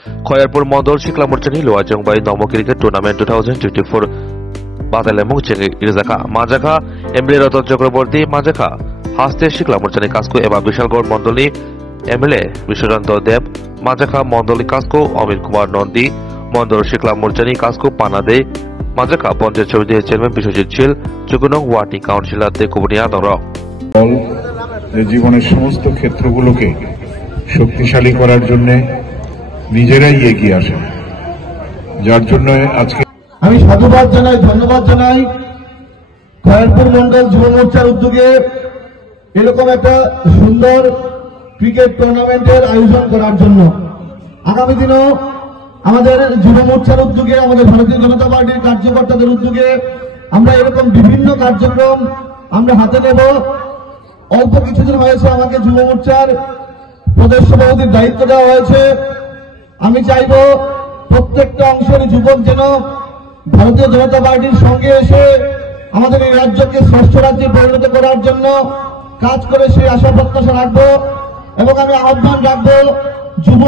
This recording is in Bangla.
খয়ারপুর মন্ডল सिख्ला मोर्चानि लोवाजोंबाय नम क्रिकेट टुर्नामेंट 2024 बादायलायमुं जेंगे इरजाखा माजाखा एमएलए रतन चक्रवर्ती माजाखा हास्ते सिख्ला मोर्चानि कास्को एबा विशालगढ़ मंडलनि एमएलए विश्वचंद्र देव माजाखा मंडलनि कास्को अमित कुमार नंदी मंडल सिख्ला मोर्चानि कास्को पानादे माजाखा पंचायत समिति चेयरमैन विश्वजित शील चुकुनং वार्डनि काउन्सिलर देखुबनिया दर জীবনের সমস্ত ক্ষেত্রগুলোকে শক্তিশালী করার জন্য নিজেরাই এগিয়ে আসেন, যার জন্য আজকে আমি সাধুবাদ জানাই, ধন্যবাদ জানাই খয়ারপুর মন্ডল যুব মোর্চার উদ্যোগে এরকম একটা সুন্দর ক্রিকেট টুর্নামেন্টের আয়োজন করার জন্য। আগামী দিনেও আমাদের যুব মোর্চার উদ্যোগে, আমাদের ভারতীয় জনতা পার্টির কার্যকর্তাদের উদ্যোগে আমরা এরকম বিভিন্ন কার্যক্রম আমরা হাতে নেব। অল্প কিছুদিন হয়েছে আমাকে যুব মোর্চার প্রদেশ সভাপতির দায়িত্ব দেওয়া হয়েছে। আমি চাইব প্রত্যেকটা অংশের যুবক যেন ভারতীয় জনতা পার্টির সঙ্গে এসে আমাদের এই রাজ্যকে শ্রেষ্ঠ রাজ্যে পরিণত করার জন্য কাজ করে সেই আশা প্রত্যাশা রাখবো এবং আমি আহ্বান রাখবো যুব